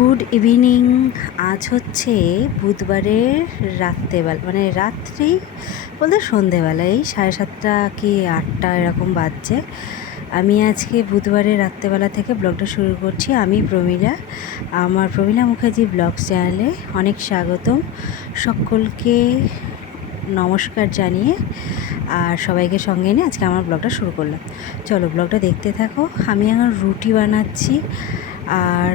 Good evening. আজ হচ্ছে বুধবারের রাত্রেবেলা মানে রাত্রি বলতে সন্ধেবেলা, এই সাড়ে সাতটা কি আটটা এরকম বাজছে। আমি আজকে বুধবারের রাত্রেবেলা থেকে ব্লগটা শুরু করছি। আমি প্রমীলা, আমার প্রমীলা মুখার্জি ব্লগ চ্যানেলে অনেক স্বাগতম। সকলকে নমস্কার জানিয়ে আর সবাইকে সঙ্গে নিয়ে আজকে আমার ব্লগটা শুরু করলাম। চলো ব্লগটা দেখতে থাকো। আমি এখন রুটি বানাচ্ছি। আর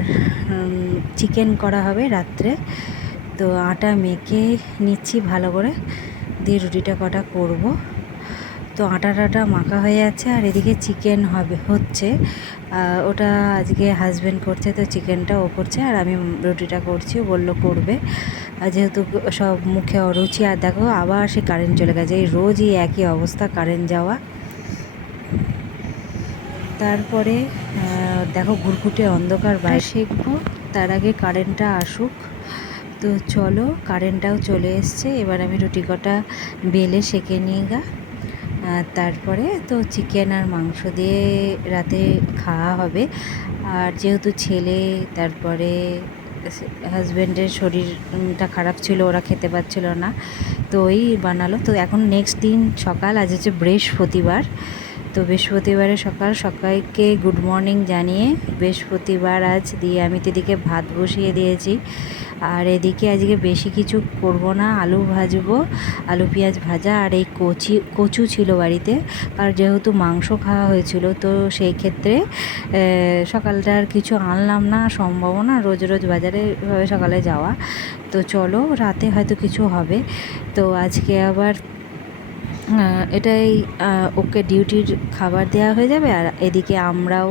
চিকেন করা হবে রাত্রে। তো আটা মেখে নিচ্ছি ভালো করে। দিয়ে রুটিটা কটা করব। তো আটা টাটা মাখা হয়ে যাচ্ছে আর এদিকে চিকেন হবে, হচ্ছে। ওটা আজকে হাজব্যান্ড করছে, তো চিকেনটা ও করছে আর আমি রুটিটা করছি বলল করবে। যেহেতু সব মুখে অরুচি, আর দেখো আবার সে কারেন্ট চলে গেছে, এই রোজই একই অবস্থা কারেন্ট যাওয়া। তারপরে দেখো ঘুরঘুটে অন্ধকার বাইরে শিখব তার আগে কারেন্টটা আসুক। তো চলো কারেন্টটাও চলে এসছে। এবার আমি রুটি কটা বেলে সেঁকে নিয়ে গা। তারপরে তো চিকেন আর মাংস দিয়ে রাতে খাওয়া হবে। আর যেহেতু ছেলে, তারপরে হাজব্যান্ডের শরীরটা খারাপ ছিল, ওরা খেতে পারছিল না। তো ওই বানালো। তো এখন নেক্সট দিন সকাল, আজ হচ্ছে বৃহস্পতিবার। তো বৃহস্পতিবারে সকাল। সকালকে গুড মর্নিং জানিয়ে বৃহস্পতিবার আজ দিয়ে আমি তো এদিকে ভাত বসিয়ে দিয়েছি। আর এদিকে আজকে বেশি কিছু করব না, আলু ভাজবো, আলু পেঁয়াজ ভাজা আর এই কচি, কচু ছিল বাড়িতে। আর যেহেতু মাংস খাওয়া হয়েছিল, তো সেই ক্ষেত্রে সকালটা আর কিছু আনলাম না সম্ভব না, রোজ রোজ বাজারে সকালে যাওয়া। তো চলো, রাতে হয়তো কিছু হবে। তো আজকে আবার এটাই ওকে ডিউটির খাবার দেওয়া হয়ে যাবে আর এদিকে আমরাও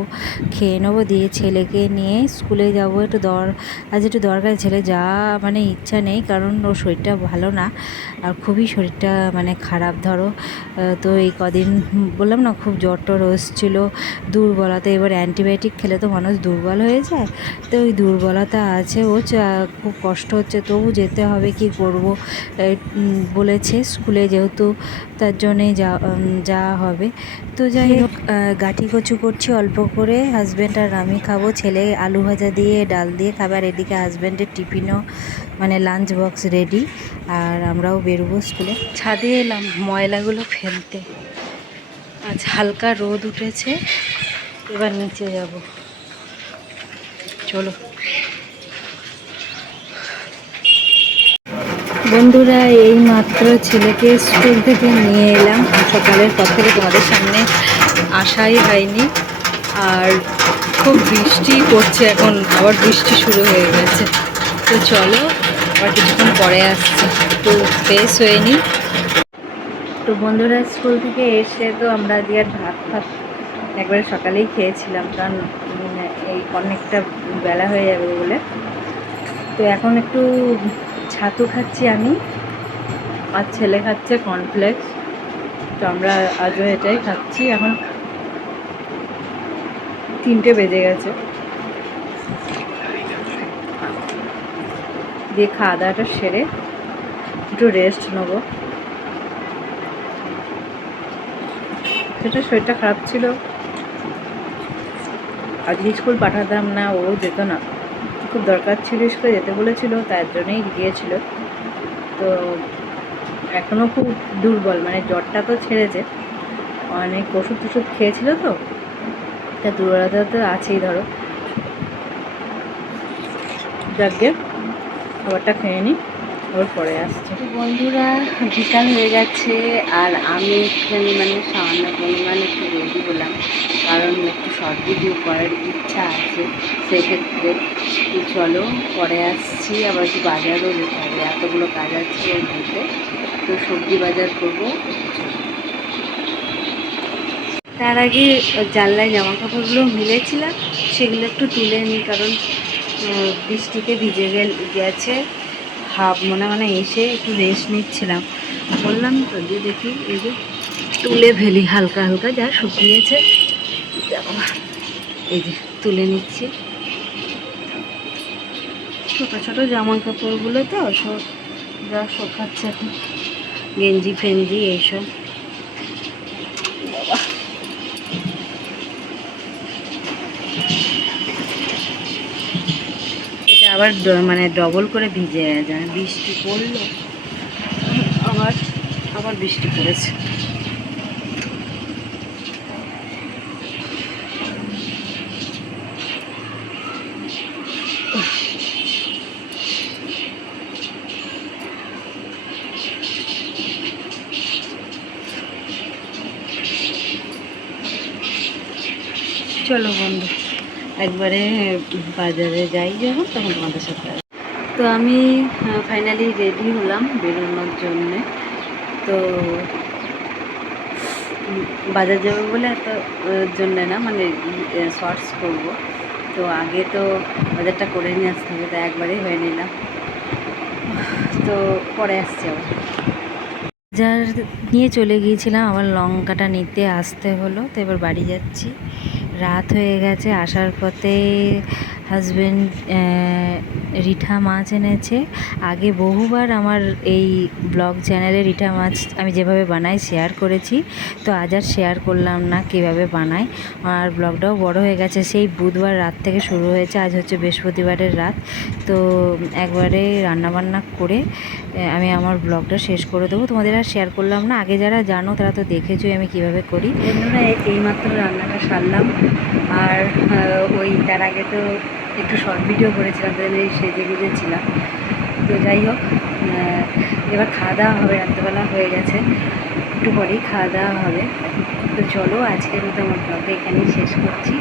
খেয়ে নেব, দিয়ে ছেলেকে নিয়ে স্কুলে যাব। একটু দর, আজ একটু দরকার, ছেলে যা মানে ইচ্ছা নেই, কারণ ওর শরীরটা ভালো না আর খুবই শরীরটা মানে খারাপ, ধরো। তো এই কদিন বললাম না, খুব জ্বর টর এসেছিল দুর্বলতা, এবার অ্যান্টিবায়োটিক খেলে তো মানুষ দুর্বল হয়ে যায়। তো ওই দুর্বলতা আছে, ও খুব কষ্ট হচ্ছে, তবু যেতে হবে, কি করব? বলেছে স্কুলে যেহেতু তার জন্যে যা যাওয়া হবে। তো যাই হোক গাঁটি কচু করছি অল্প করে। হাজব্যান্ড আর আমি খাব। ছেলে আলু ভাজা দিয়ে, ডাল দিয়ে খাবার এদিকে হাজব্যান্ডের টিফিনও মানে লাঞ্চ বক্স রেডি আর আমরাও বেরোবো স্কুলে। ছাদে এলাম ময়লাগুলো ফেলতে। আজ হালকা রোদ উঠেছে। এবার নিচে যাব। চলো। বন্ধুরা, এই মাত্র ছেলেকে স্কুল থেকে নিয়ে এলাম। সকালের পর থেকে তোমাদের সামনে আসাই হয়নি। আর খুব বৃষ্টি পড়ছে এখন, আবার বৃষ্টি শুরু হয়ে গেছে। তো চলো, আবার কিছুক্ষণ পরে আসছি। একটু ফ্রেশ হয়ে নিই তো বন্ধুরা, স্কুল থেকে এসে তো আমরা আজকে আর ভাত ফাত একবারে সকালেই খেয়েছিলাম, কারণ এই অনেকটা বেলা হয়ে যাবে বলে। তো এখন একটু ছাতু খাচ্ছি আমি। আর ছেলে খাচ্ছে কর্নফ্লেক্স তো আমরা আজও এটাই খাচ্ছি। এখন তিনটে বেজে গেছে। দিয়ে খাওয়া দাওয়াটা সেরে একটু রেস্ট নেব। সেটা শরীরটা খারাপ ছিল। আজকে স্কুল পাঠাতাম না, ও যেত না। খুব দরকার ছিল স্কুলে, যেতে বলেছিল, তার জন্যই গিয়েছিল। তো এখনও খুব দুর্বল মানে জ্বরটা তো ছেড়েছে। অনেক ওষুধ টষুধ খেয়েছিল তো, তা দুর্বলতা তো আছেই ধরো। যাকে খাবারটা খেয়ে নিই ওর পরে আসছে। বন্ধুরা, বিকাল হয়ে গেছে আর আমি একটুখানি মানে সামান্য পরিমাণ একটু রেডি হলাম। কারণ একটু শর্ট ভিডিও করার ইচ্ছা আছে, সেক্ষেত্রে চলো পরে আসছি। আবার একটু বাজারও যেতে হবে, এতগুলো কাজ আছে ওর মধ্যে। তো সবজি বাজার করব তার আগে জানলায় জামা কাপড়গুলো মিলেছিলাম, সেগুলো একটু তুলে নিই, কারণ বৃষ্টিতে ভিজে গেছে। হাফ মনে মনে এসে একটু রেস্ট নিচ্ছিলাম। বললাম তো যে দেখি এই যে তুলে ফেলি হালকা হালকা, যা শুকিয়েছে। এই যে তুলে নিচ্ছি। ছোটো ছোটো জামা কাপড়গুলো তো সব যা শোকাচ্ছে গেঞ্জি ফেঞ্জি এইসব। আবার মানে ডবল করে ভিজে যায়। বৃষ্টি পড়ল। আবার আবার বৃষ্টি পড়েছে। চলো বন্ধু। একবারে বাজারে যাই যখন, তখন তোমাদের সাথে। তো আমি ফাইনালি রেডি হলাম বেরোনোর জন্যে। তো বাজার যাব বলে এত জন্যে না মানে শর্টস করব তো আগে তো বাজারটা করে নিয়ে আসতে হবে তো একবারেই হয়ে নিলাম। তো পরে আসছি আবার। যার নিয়ে চলে গিয়েছিলাম, আবার লঙ্কাটা নিতে আসতে হলো, তো এবার বাড়ি যাচ্ছি। রাত হয়ে গেছে আসার পথে হাজবেন্ড রিঠা মাছ এনেছে। আগে বহুবার আমার এই ব্লগ চ্যানেলে রিঠা মাছ আমি যেভাবে বানাই শেয়ার করেছি। তো আজ আর শেয়ার করলাম না কীভাবে বানাই। আর ব্লগটাও বড় হয়ে গেছে। সেই বুধবার রাত থেকে শুরু হয়েছে। আজ হচ্ছে বৃহস্পতিবারের রাত। তো একবারে রান্নাবান্না করে আমি আমার ব্লগটা শেষ করে দেবো। তোমাদের আর শেয়ার করলাম না। আগে যারা জানো, তারা তো দেখেছোই আমি কীভাবে করি। এই- এইমাত্র রান্নাটা সারলাম। আর ওই তার আগে তো একটু শর্ট ভিডিও করেছিলাম তাদের এই সেজে গুজেছিলাম তো যাই হোক এবার খাওয়া দাওয়া হবে, রাত্রেবেলা হয়ে গেছে। একটু পরেই খাওয়া দাওয়া হবে। তো চলো, আজকের মতো আমার ব্লগটা এখানেই শেষ করছি।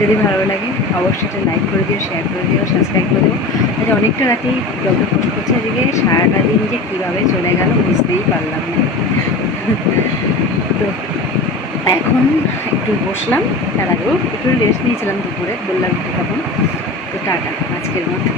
যদি ভালো লাগে, অবশ্যই একটা লাইক করে দিও শেয়ার করে দিও সাবস্ক্রাইব করে দিও। আজ অনেকটা রাতেই ব্লগটা পোস্ট করছি আজকে সারাটা দিন যে কীভাবে চলে গেল বুঝতেই পারলাম না। তো এখন একটু বসলাম, তার আগেও একটু রেস্ট নিয়েছিলাম দুপুরে, বললাম তখন। টাটা আজকের মতো।